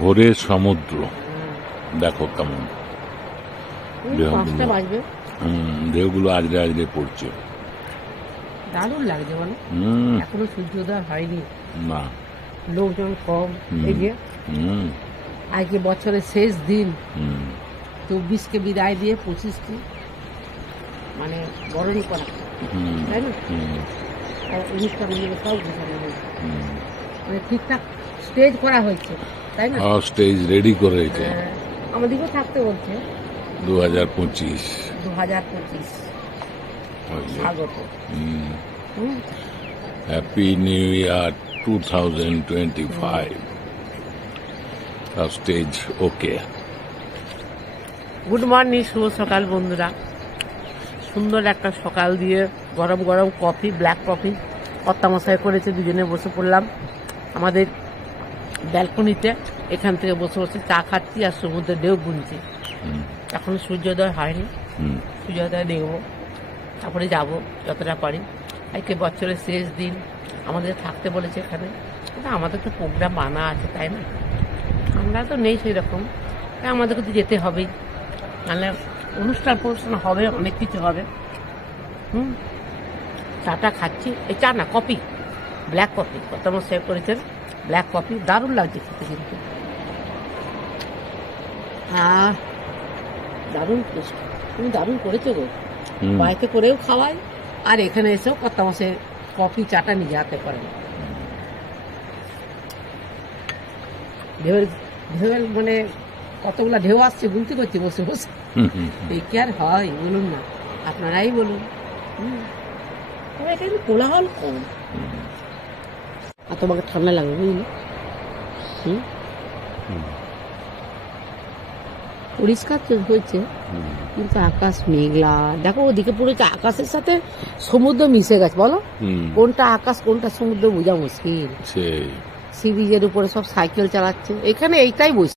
ভোরের সমুদ্র দেখো কেমন ঢেউগুলো আজরে আজরে পড়ছে। দারুণ লাগছে বলো। এখনো সূর্যোদয় হয়নি না, লোকজন কম। এই যে আজকে বছরের শেষ দিন, 24কে বিদায় দিয়ে 25কে মানে বরণ করা, তাই না? আর অনুষ্ঠানগুলো সব গোছানো হয়েছে, মানে ঠিকঠাক স্টেজ করা হয়েছে, তাই না? স্টেজ রেডি করে হয়েছে। আমাদেরকেও থাকতে বলছে 2025 স্বাগত। Happy new year 2025। স্টেজ ওকে। গুড মর্নিং, শুভ সকাল বন্ধুরা। সুন্দর একটা সকাল দিয়ে গরম গরম কফি, ব্ল্যাক কফি কর্তামশাই করেছে, দুজনে বসে পড়লাম আমাদের ব্যালকনিতে। এখান থেকে বসে বসে চা খাচ্ছি আর সমুদ্রে ঢেউ গুনছি। এখন সূর্যোদয় হয়নি, সূর্যোদয় দেখবো, তারপরে যাব যতটা পারি। আজকে বছরের শেষ দিন, আমাদের থাকতে বলেছে এখানে। আমাদের তো প্রোগ্রাম বানা আছে, তাই না? আমরা তো নেই সেই রকম, তাই আমাদেরকে তো যেতে হবেই, মানে অনুষ্ঠান হবে, অনেক কিছু হবে। চাটা খাচ্ছি, এই চা না, কফি, ব্ল্যাক কফি কত আমার সেভ করেছেন, ব্ল্যাক কফি দারুণ লাগছে খেতে, কিন্তু দারুণ টেস্ট। তুমি দারুণ করেছো গো, বাড়িতে করেও খাওয়াই আর এখানে এসেও কত মাসে কফি চাটা নিজে হাতে করেন। ঢেউয়ের মানে কতগুলা ঢেউ আসছে গুনতে করছি বসে বসে। এই কি আর হয় বলুন না, আপনারাই বলুন। এটা কোলাহল কম, আর তোমাকে ঠান্ডা লাগবে বুঝলি। পরিষ্কার হয়েছে কিন্তু আকাশ মেঘলা। দেখো ওদিকে পড়েছে, আকাশের সাথে সমুদ্র মিশে গেছে। বলো কোনটা আকাশ কোনটা সমুদ্র বোঝা মুশকিল। সি বিচের উপরে সব সাইকেল চালাচ্ছে, এখানে এইটাই বসে।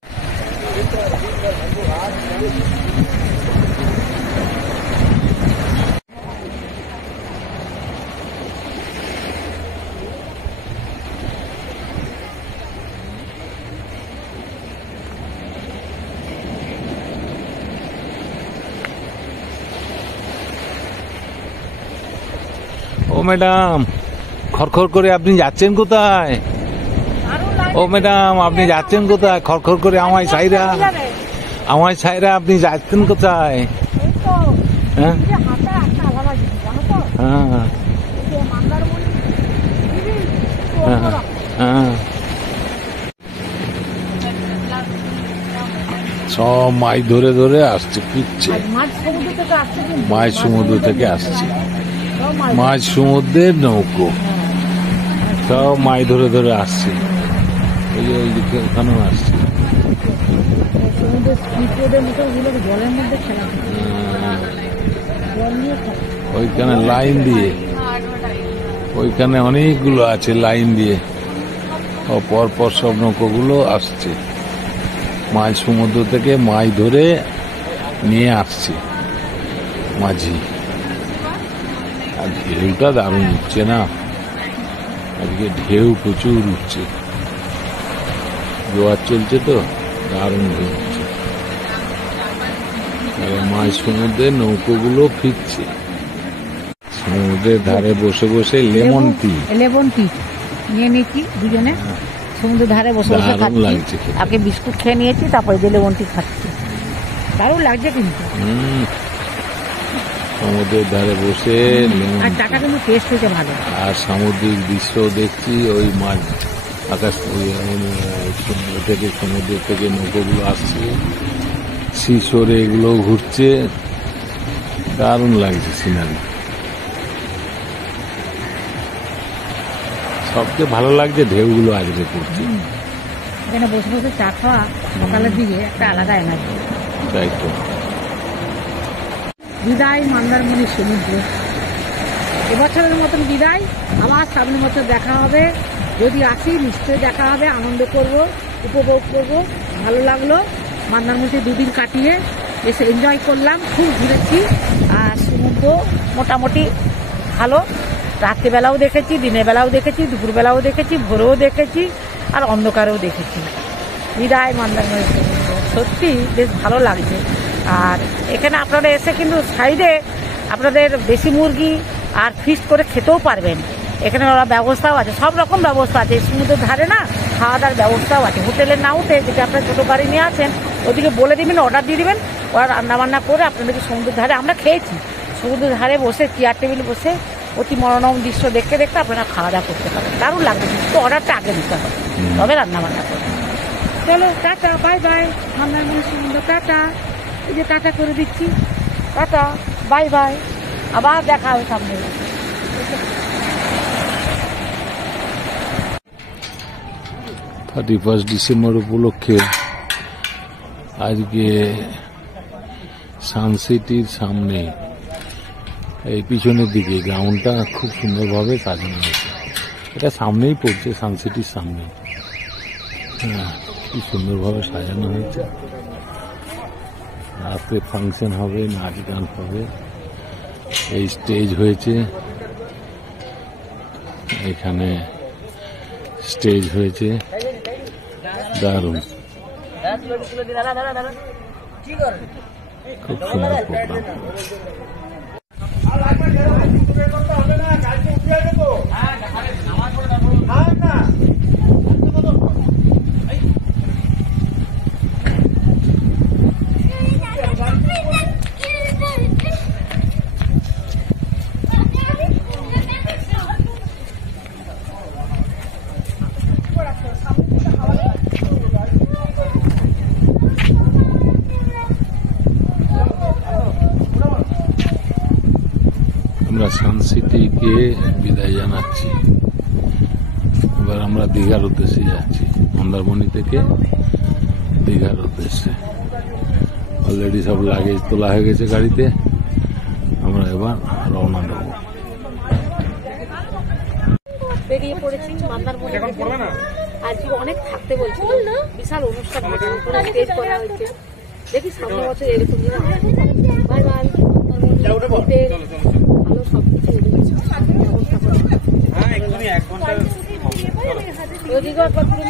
ও ম্যাডাম, খড়খড় করে আপনি যাচ্ছেন কোথায়? ও ম্যাডাম, আপনি যাচ্ছেন কোথায়? খড়খড় করে আমায় ছাইরা আপনি যাচ্ছেন কোথায়? হ্যাঁ সব মাছ ধরে ধরে আসছে, ফিরছে। মাছ সমুদ্র থেকে আসছে, মাছ সমুদ্রের নৌকো সব মাছ ধরে ধরে আসছে। ওইখানেও আসছে, ওইখানে লাইন দিয়ে, ওইখানে অনেকগুলো আছে লাইন দিয়ে, পরপর সব নৌকোগুলো আসছে, মাছ সমুদ্র থেকে মাছ ধরে নিয়ে আসছে মাঝি। আর ঢেউটা দারুণ উঠছে না, আজকে ঢেউ প্রচুর উঠছে, জোয়ার চলছে তো, দারুণ ঢেউ উঠছে। মাছ সমুদ্রের নৌকোগুলো ফিরছে, সমুদ্রের ধারে বসে বসে লেমন টি নিয়ে নিয়েছি দুজনে, সমুদ্রের ধারে বসে বসে খাচ্ছি। আগে বিস্কুট খেয়ে নিয়েছি, তারপরে যে লেমন টি খাচ্ছি, দারুণ লাগছে কিন্তু। সমুদ্রের ধারে বসে আর চাটা কিন্তু টেস্ট হয়েছে ভালো, আর সামুদ্রিক দৃশ্য দেখছি। ওই মাছ আকাশ থেকে, সমুদ্র থেকে নৌকোগুলো আসছে, শিশোরে এগুলো ঘুরছে, দারুণ লাগছে সিনারি। সবচেয়ে ভালো লাগছে ঢেউগুলো আজকে পড়ছে। এখানে বসে বসে চা খাওয়া সকালের দিকে একটা আলাদা এনার্জি। তাই তো। বিদায় মন্দারমণি সমুদ্র, এবছরের মতন বিদায়। আবার সামনের বছর দেখা হবে, যদি আসি নিশ্চয়ই দেখা হবে, আনন্দ করব, উপভোগ করব। ভালো লাগলো মন্দারমণিতে দুদিন কাটিয়ে এসে এনজয় করলাম, খুব ঘুরেছি। আর সমুদ্র মোটামুটি ভালো, রাত্রিবেলাও দেখেছি, দিনের বেলাও দেখেছি, দুপুরবেলাও দেখেছি, ভোরেও দেখেছি, আর অন্ধকারেও দেখেছি। বিদায় মন্দারমণি সমুদ্র। সত্যি বেশ ভালো লাগছে। আর এখানে আপনারা এসে কিন্তু সাইডে আপনাদের দেশি মুরগি আর ফিস্ট করে খেতেও পারবেন। এখানে ওরা ব্যবস্থাও আছে, সব রকম ব্যবস্থা আছে। সমুদ্রের ধারে না খাওয়া দাওয়ার ব্যবস্থাও আছে। হোটেলে না উঠে যদি আপনার ছোটো গাড়ি নিয়ে আসেন, ওদিকে বলে দিবেন, অর্ডার দিয়ে দিবেন, ওরা রান্নাবান্না করে আপনাদেরকে সমুদ্রের ধারে, আমরা খেয়েছি সমুদ্রের ধারে বসে চেয়ার টেবিল বসে অতি মনোরম দৃশ্য দেখতে দেখতে আপনারা খাওয়া দাওয়া করতে পারেন। দারুণ লাগবে, কিন্তু অর্ডারটা আগে দিতে হবে, তবে রান্নাবান্না করবেন। চলো টাটা, বাই বাই। মন্দারমণি সমুদ্র টাটা, এই যে টাটা করে দিচ্ছি, টাটা বাই বাই, আবার দেখা হবে সামনে। 31 ডিসেম্বর উপলক্ষে আজকে সানসিটির সামনে এই পিছনের দিকে গ্রাউন্ডটা খুব সুন্দরভাবে সাজানো হয়েছে। এটা সামনেই পড়ছে, সানসিটির সামনে। হ্যাঁ, কি সুন্দরভাবে সাজানো হয়েছে। রাত্রে ফাংশন হবে, নাচ গান হবে, এই স্টেজ হয়েছে, এখানে স্টেজ হয়েছে, দারুণ, খুব সুন্দর প্রোগ্রাম। আমরা সানসিটিকে বিদায় জানাচ্ছি। এবার আমরা দীঘার উদ্দেশ্যে যাচ্ছি, মন্দারমণি থেকে দীঘার উদ্দেশ্যে। অলরেডি সব লাগেজ তোলা হয়ে গেছে গাড়িতে, আমরা এবার রওনা দেব। বেরিয়ে পড়েছি মন্দারমণি। আজকে অনেক থাকতে বলছিল, বিশাল অনুষ্ঠান স্টেজ করা হয়েছে। দেখি সামনে বছর এরকম দিন। Bye bye. ভালো সবকিছু ব্যবস্থা করে।